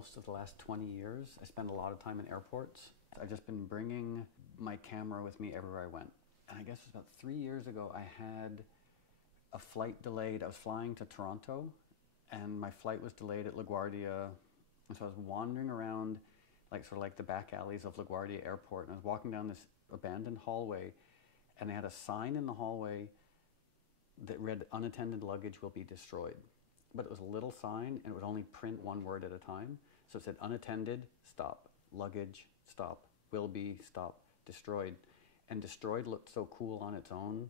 most of the last 20 years, I spend a lot of time in airports. I've just been bringing my camera with me everywhere I went. And I guess it was about 3 years ago, I had a flight delayed. I was flying to Toronto, and my flight was delayed at LaGuardia. And so I was wandering around, like the back alleys of LaGuardia Airport, and I was walking down this abandoned hallway, and they had a sign in the hallway that read, "Unattended luggage will be destroyed." But it was a little sign, and it would only print one word at a time. So it said, "Unattended, stop. Luggage, stop. Will be, stop. Destroyed." And destroyed looked so cool on its own.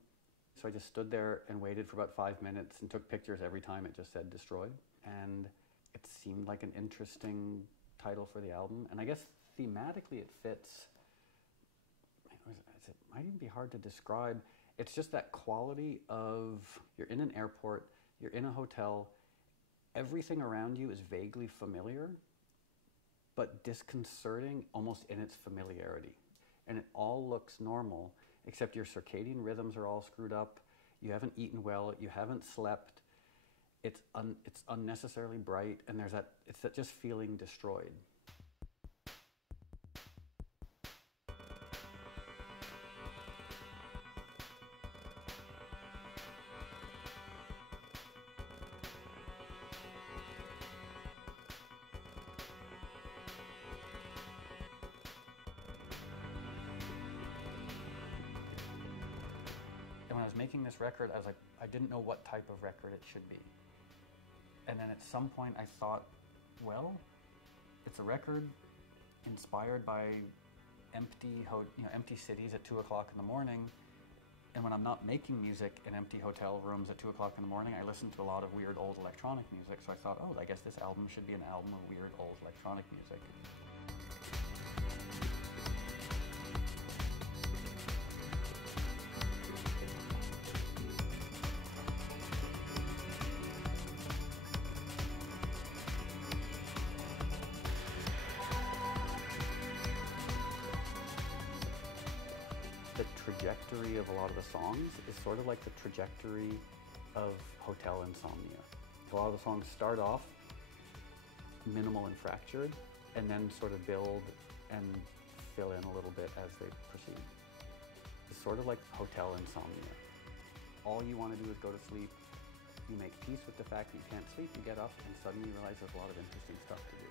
So I just stood there and waited for about 5 minutes and took pictures every time it just said destroyed. And it seemed like an interesting title for the album. And I guess thematically it fits. It might even be hard to describe. It's just that quality of, you're in an airport, you're in a hotel, everything around you is vaguely familiar, but disconcerting almost in its familiarity. And it all looks normal, except your circadian rhythms are all screwed up, you haven't eaten well, you haven't slept, it's unnecessarily bright, and it's that just feeling destroyed. And when I was making this record, I was like, I didn't know what type of record it should be. And then at some point I thought, well, it's a record inspired by empty cities at 2 o'clock in the morning. And when I'm not making music in empty hotel rooms at 2 o'clock in the morning, I listen to a lot of weird old electronic music. So I thought, oh, I guess this album should be an album of weird old electronic music. The trajectory of a lot of the songs is sort of like the trajectory of hotel insomnia. A lot of the songs start off minimal and fractured, and then sort of build and fill in a little bit as they proceed. It's sort of like hotel insomnia. All you want to do is go to sleep. You make peace with the fact that you can't sleep, you get up, and suddenly you realize there's a lot of interesting stuff to do.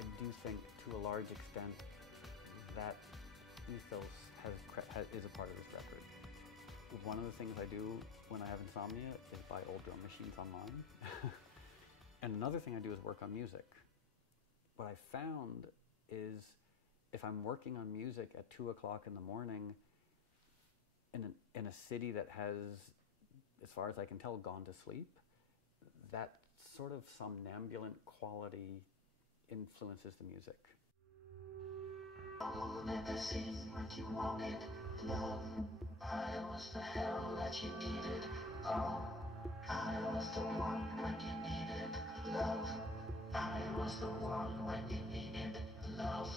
I do think, to a large extent, that ethos is a part of this record. One of the things I do when I have insomnia is buy old drum machines online. And another thing I do is work on music. What I found is if I'm working on music at 2 o'clock in the morning in a city that has, as far as I can tell, gone to sleep, that sort of somnambulant quality influences the music. I'll never seem like you wanted love. I was the hell that you needed. Oh, I was the one when you needed love. I was the one when you needed love.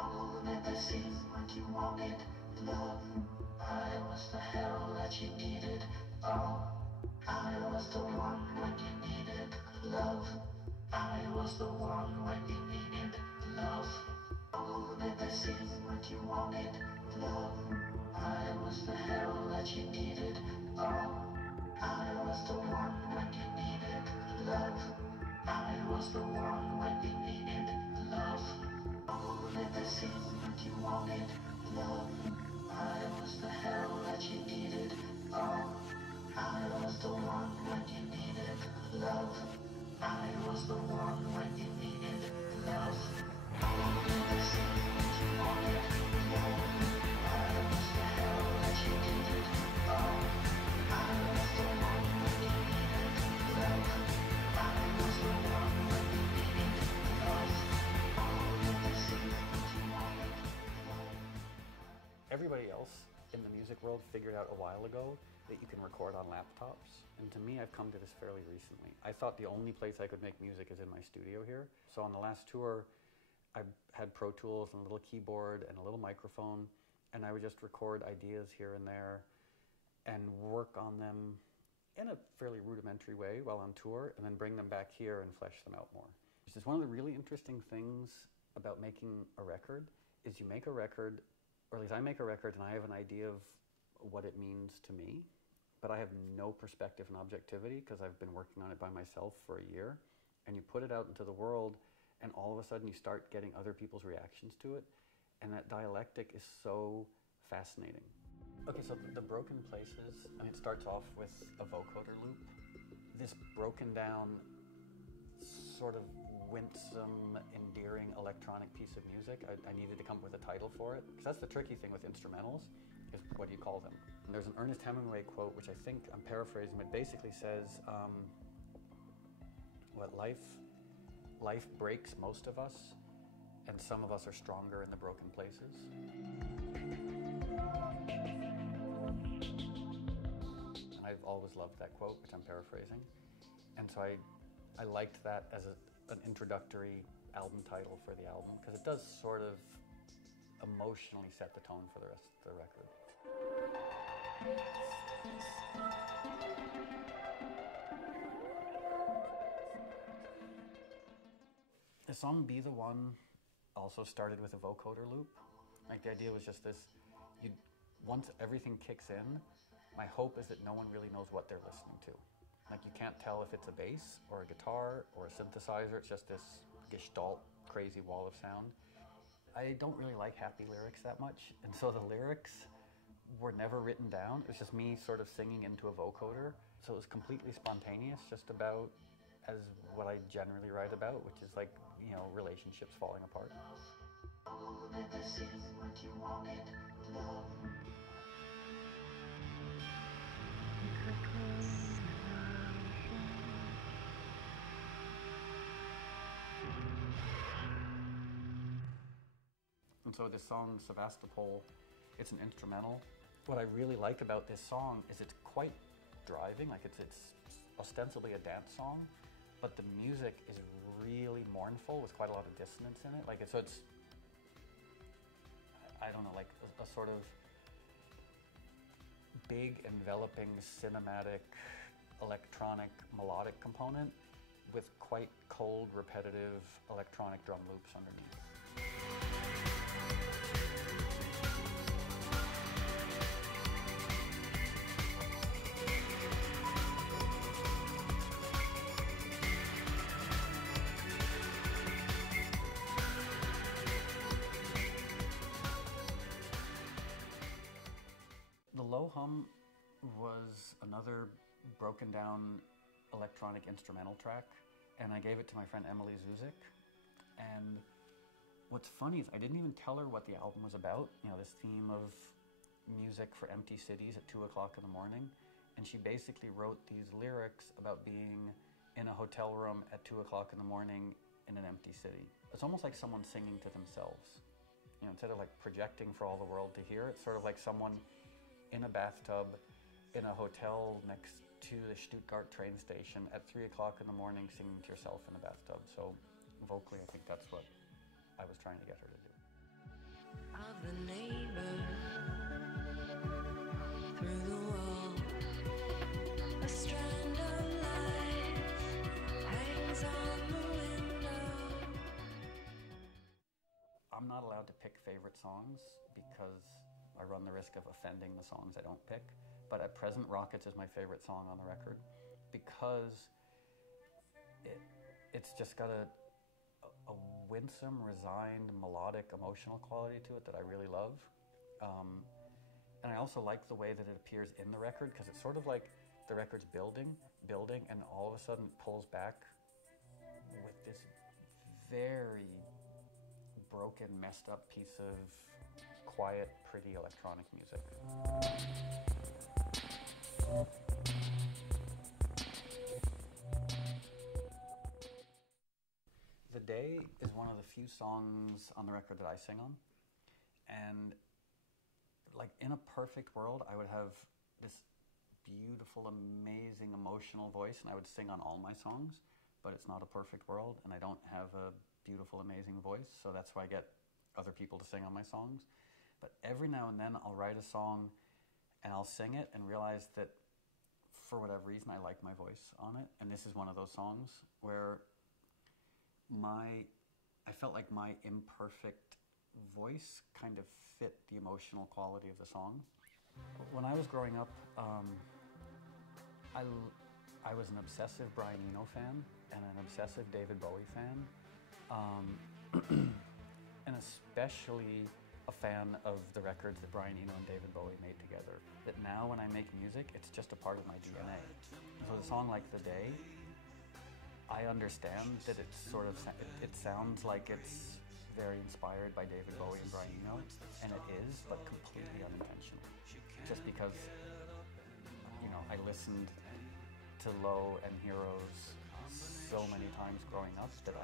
I'll never seem like you wanted love. I was the hell that you needed. Oh, I was the one when you needed love. I was the one when you needed love. Oh, never seemed like you wanted love. I was the hell that you needed. Oh, I was the one when you needed love. I was the one when you needed love. Oh, never seemed like you wanted love. I was the hell that you needed. Oh, I was the one when you needed love. I was the one when you needed love. Oh, never seemed like you wanted love. I was the hell that you needed. Oh, I was the one when you needed love. I was the one when you needed love. Oh, never seemed like you wanted love. Everybody else in the music world figured out a while ago that you can record on laptops. And to me, I've come to this fairly recently. I thought the only place I could make music is in my studio here. So on the last tour, I had Pro Tools and a little keyboard and a little microphone, and I would just record ideas here and there and work on them in a fairly rudimentary way while on tour, and then bring them back here and flesh them out more. is one of the really interesting things about making a record is you make a record, or at least I make a record and I have an idea of what it means to me, but I have no perspective and objectivity because I've been working on it by myself for a year. And you put it out into the world and all of a sudden you start getting other people's reactions to it. And that dialectic is so fascinating. Okay, so the broken places, and it starts off with a vocoder loop. This broken down, sort of winsome, endearing electronic piece of music. I needed to come up with a title for it, because that's the tricky thing with instrumentals, is what do you call them? And there's an Ernest Hemingway quote, which I think I'm paraphrasing, but basically says, life breaks most of us, and some of us are stronger in the broken places. And I've always loved that quote, which I'm paraphrasing. And so I liked that as an introductory album title for the album, because it does sort of emotionally set the tone for the rest of the record. The song Be the One also started with a vocoder loop. Like, the idea was just this, once everything kicks in, my hope is that no one really knows what they're listening to. Like, you can't tell if it's a bass or a guitar or a synthesizer. It's just this gestalt, crazy wall of sound. I don't really like happy lyrics that much, and so the lyrics were never written down. It was just me sort of singing into a vocoder. So it was completely spontaneous, just about as what I generally write about, which is like, you know, relationships falling apart. And so this song, Sevastopol, it's an instrumental. What I really like about this song is it's quite driving, like it's ostensibly a dance song, but the music is really mournful with quite a lot of dissonance in it. Like it's I don't know, like a sort of big, enveloping, cinematic, electronic, melodic component with quite cold, repetitive electronic drum loops underneath. The low hum was another broken down electronic instrumental track, and I gave it to my friend Emily Zuzik. And what's funny is I didn't even tell her what the album was about, you know, this theme of music for empty cities at 2 o'clock in the morning. And she basically wrote these lyrics about being in a hotel room at 2 o'clock in the morning in an empty city. It's almost like someone singing to themselves. You know, instead of like projecting for all the world to hear, it's sort of like someone in a bathtub in a hotel next to the Stuttgart train station at 3 o'clock in the morning singing to yourself in a bathtub. So vocally, I think that's what I was trying to get her to do. Of the neighbor through the wall, a strand of light hangs on the window. I'm not allowed to pick favorite songs because I run the risk of offending the songs I don't pick. But at present, Rockets is my favorite song on the record because it's just got a winsome, resigned, melodic, emotional quality to it that I really love. And I also like the way that it appears in the record because it's sort of like the record's building, and all of a sudden it pulls back with this very broken, messed up piece of quiet, pretty electronic music. The Day is one of the few songs on the record that I sing on. And like in a perfect world, I would have this beautiful, amazing, emotional voice and I would sing on all my songs, but it's not a perfect world and I don't have a beautiful, amazing voice, so that's why I get other people to sing on my songs. But every now and then I'll write a song and I'll sing it and realize that for whatever reason I like my voice on it. And this is one of those songs where I felt like my imperfect voice kind of fit the emotional quality of the song. When I was growing up, I was an obsessive Brian Eno fan and an obsessive David Bowie fan, and especially a fan of the records that Brian Eno and David Bowie made together. That now when I make music, it's just a part of my DNA. So a song like The Day, I understand that it's sort of, it sounds like it's very inspired by David Bowie and Brian Eno, and it is, but completely unintentional. Just because, you know, I listened to Low and Heroes so many times growing up that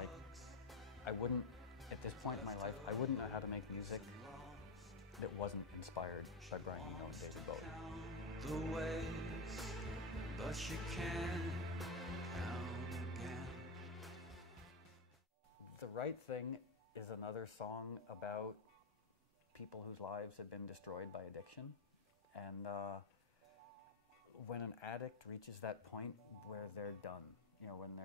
I wouldn't, at this point in my life, I wouldn't know how to make music that wasn't inspired by Brian Eno and David Bowie. The ways, but you can't count again. The Right Thing is another song about people whose lives have been destroyed by addiction. And when an addict reaches that point where they're done, you know, when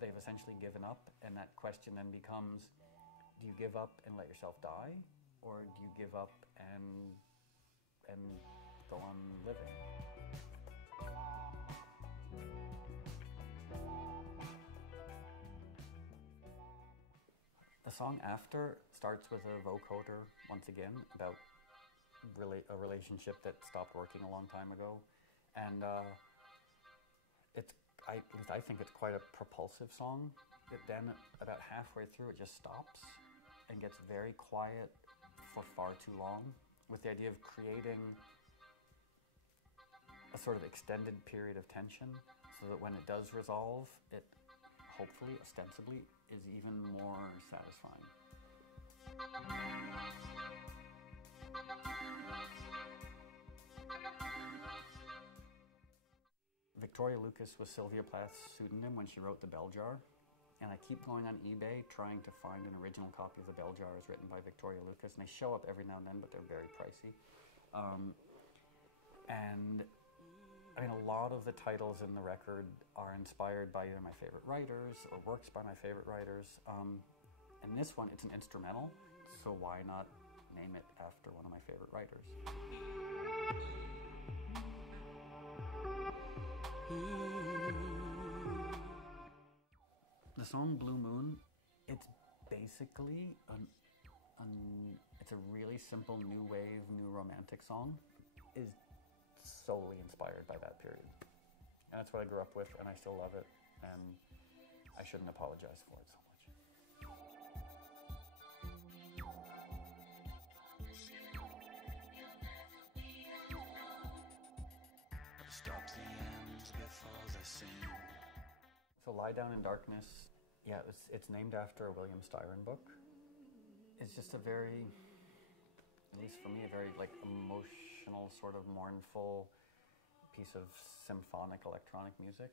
they've essentially given up, and that question then becomes, do you give up and let yourself die, or do you give up and go on living? The song After starts with a vocoder, once again, about a relationship that stopped working a long time ago. And at least I think it's quite a propulsive song. Then about halfway through it just stops and gets very quiet for far too long, with the idea of creating a sort of extended period of tension so that when it does resolve, it hopefully, ostensibly, is even more satisfying. Victoria Lucas was Sylvia Plath's pseudonym when she wrote The Bell Jar, and I keep going on eBay trying to find an original copy of The Bell Jar as written by Victoria Lucas, and they show up every now and then, but they're very pricey. And I mean, a lot of the titles in the record are inspired by either my favorite writers or works by my favorite writers. And this one, it's an instrumental, so why not name it after one of my favorite writers? The song Blue Moon, it's basically it's a really simple new wave, new romantic song, is solely inspired by that period. And that's what I grew up with, and I still love it, and I shouldn't apologize for it so much. Stop the ends before the scene. So Lie Down in Darkness, yeah, it's named after a William Styron book. It's just a very, at least for me, a very like emotional, sort of mournful piece of symphonic electronic music.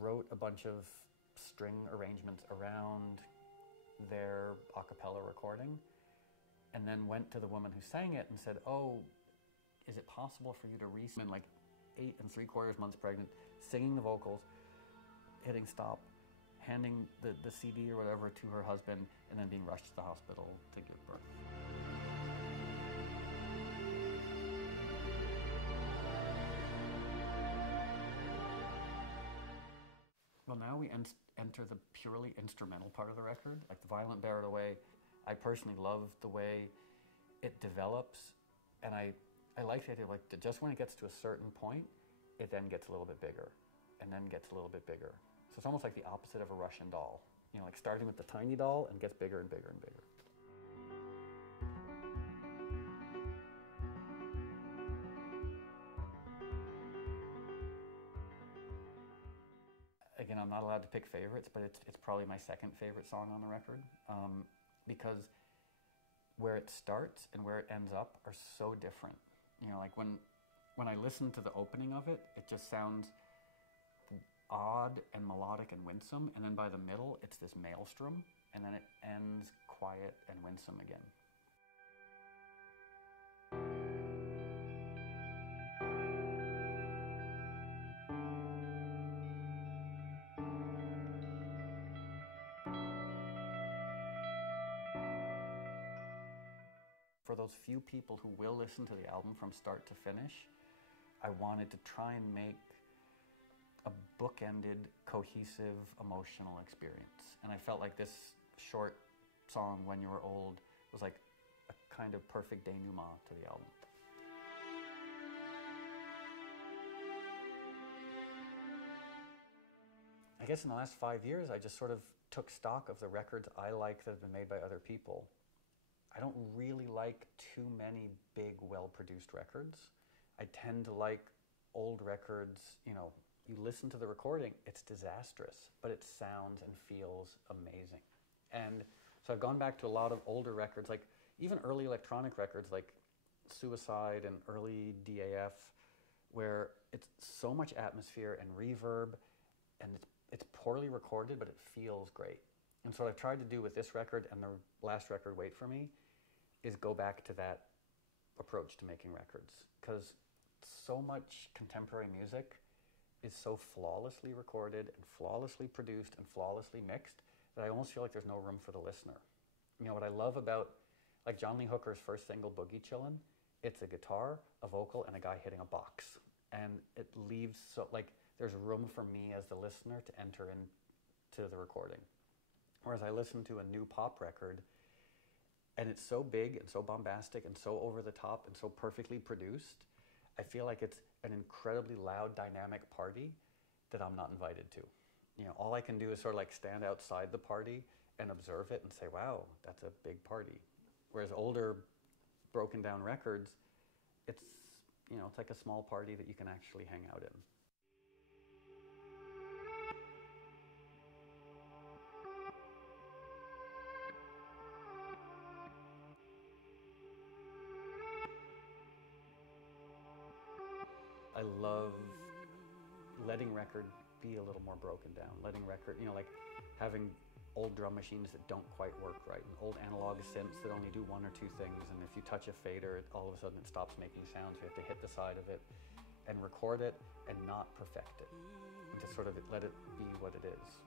Wrote a bunch of string arrangements around their a cappella recording, and then went to the woman who sang it and said, oh, is it possible for you to resing, like 8 3/4 months pregnant, singing the vocals, hitting stop, handing the CD or whatever to her husband, and then being rushed to the hospital to give birth. Well, now we enter the purely instrumental part of the record, like the Violent Bear It Away. I personally love the way it develops, and I like the idea of like that just when it gets to a certain point, it then gets a little bit bigger, and then gets a little bit bigger. So it's almost like the opposite of a Russian doll. You know, like starting with the tiny doll and gets bigger and bigger and bigger. Again, I'm not allowed to pick favorites, but it's probably my second favorite song on the record, because where it starts and where it ends up are so different. You know, like when I listen to the opening of it, it just sounds odd and melodic and winsome, and then by the middle, it's this maelstrom, and then it ends quiet and winsome again. For those few people who will listen to the album from start to finish, I wanted to try and make a bookended, cohesive, emotional experience. And I felt like this short song, When You Were Old, was like a kind of perfect denouement to the album. I guess in the last 5 years, I just sort of took stock of the records I like that have been made by other people. I don't really like too many big, well-produced records. I tend to like old records, you know, you listen to the recording, it's disastrous, but it sounds and feels amazing. And so I've gone back to a lot of older records, like even early electronic records like Suicide and early DAF, where it's so much atmosphere and reverb, and it's poorly recorded, but it feels great. And so what I've tried to do with this record and the last record, Wait For Me, is go back to that approach to making records. Because so much contemporary music is so flawlessly recorded and flawlessly produced and flawlessly mixed that I almost feel like there's no room for the listener. You know, what I love about, like John Lee Hooker's first single, Boogie Chillin', it's a guitar, a vocal, and a guy hitting a box. And it leaves, so like, there's room for me as the listener to enter into the recording. Whereas I listen to a new pop record, and it's so big and so bombastic and so over the top and so perfectly produced, I feel like it's an incredibly loud, dynamic party that I'm not invited to. You know, all I can do is sort of like stand outside the party and observe it and say, wow, that's a big party. Whereas older, broken down records, it's, you know, it's like a small party that you can actually hang out in. I love letting record be a little more broken down, letting record, you know, like having old drum machines that don't quite work right, and old analog synths that only do one or two things, and if you touch a fader, all of a sudden it stops making sounds, you have to hit the side of it and record it and not perfect it, and just sort of let it be what it is.